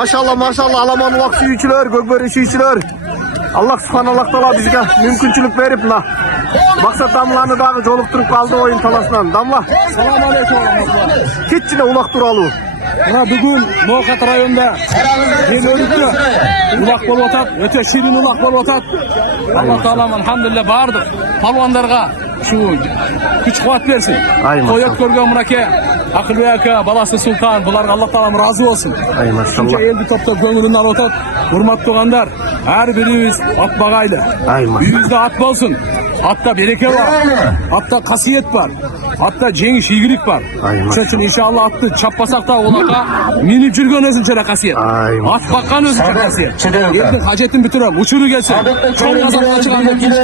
Maşallah maşallah alaman ulak suyucular, gökbörü suyucular. Allah subhanallah taala bizge mümkünçülük verip na. Maksat damlarını dağı jolukturup kaldı oyun talasından. Damla. Assalamu alaikum. Ketçine ulak turalı. Mana bugun No'xat rayonida Yelörükte ulaq bo'lib o'tadi. O'ta shirin ulaq bo'lib o'tadi. Alloh taolam alhamdulillah bardik palvonlarga shu kuch-quvvat bersin. Qo'yib ko'rgan Muraka, Aqilbek aka, balasi Sultan, bularga Alloh taolam rozi bo'lsin. Ay maşallah. Shuncha elni to'plab ko'nglidan o'tadi. Hurmatli tug'anlar, har birimiz ot bag'ayli. Ay maşallah. Uyingizda ot bo'lsin. Atda bereke var. Atda kasiyet var. Atda cengiz yigilik var. Şunun için inşallah attı çappasak da olaqa minip жүрген özünçere kasiyet. At bakkan özünçere kasiyet. Yerden hacetin bitiren uçuru gelsin. Çok kazanma çıkarmak geçti.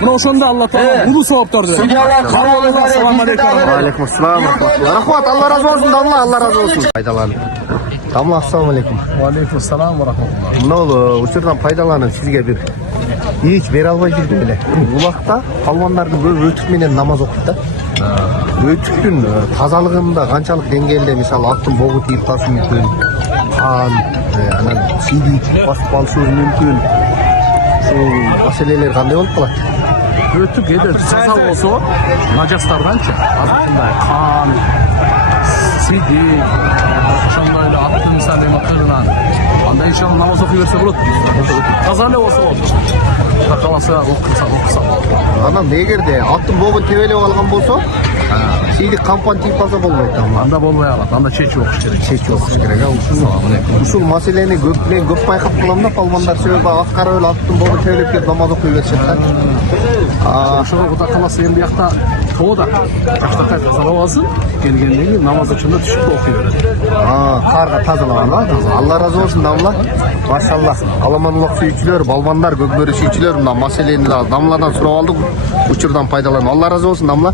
Buna oşanda Allah Teala ulu soğuptardı. Selamun aleyküm. Aleyküm selam. Rahmat Allah razı olsun damla Allah razı olsun. Faydalanın. Damla assalamu aleyküm. Aleyküm selam ve rahmetullah. Ne olur uçurdan faydalanın sizge bir. Hiç ver almay жүрдüm bile. Ulakta palvanlardı böyle ötükmenen namaz okuydu. Ötüktün тазалыгында kançalık dengelde misal attın boğu teyip taşı mümkün. Kan, sidik basıp alışır mümkün. Şu meseleler kanday olup kalat. Ötük eder таза olsa Macaristardança azıcında kan, sidik, şandayla attı misal emaklarından. Anda inşallah namaz okuyverse bulut. Таза olsa oldu. Takalasa okusa. Anam ne gerdi? Attın boğun teveli algan bolsa, sidik kampan teyip alsa bolmaydı ama. Anda bolmay alat, anda çeçi okuş gerek. Çeçi okuş gerek. Usul meseleni göp bayqap kılamda palvanlar söyledi. Akkara öyle attın boğun tevelip gelip namaz okuyuversetler. Şunu kuda kalası en bir yakta toğu da. Çaktaka тазалап alsın. Gelgenliğin gibi namaz içinde düşüp de okuyuverir. Karga tazalaman da. Allah razı olsun damla. Maşallah. Alaman ulak suyucular, balmanlar, gökbörü suyucular. Meseleni damladan sürüp aldık. Uçurdan faydalanın. Allah razı olsun damla.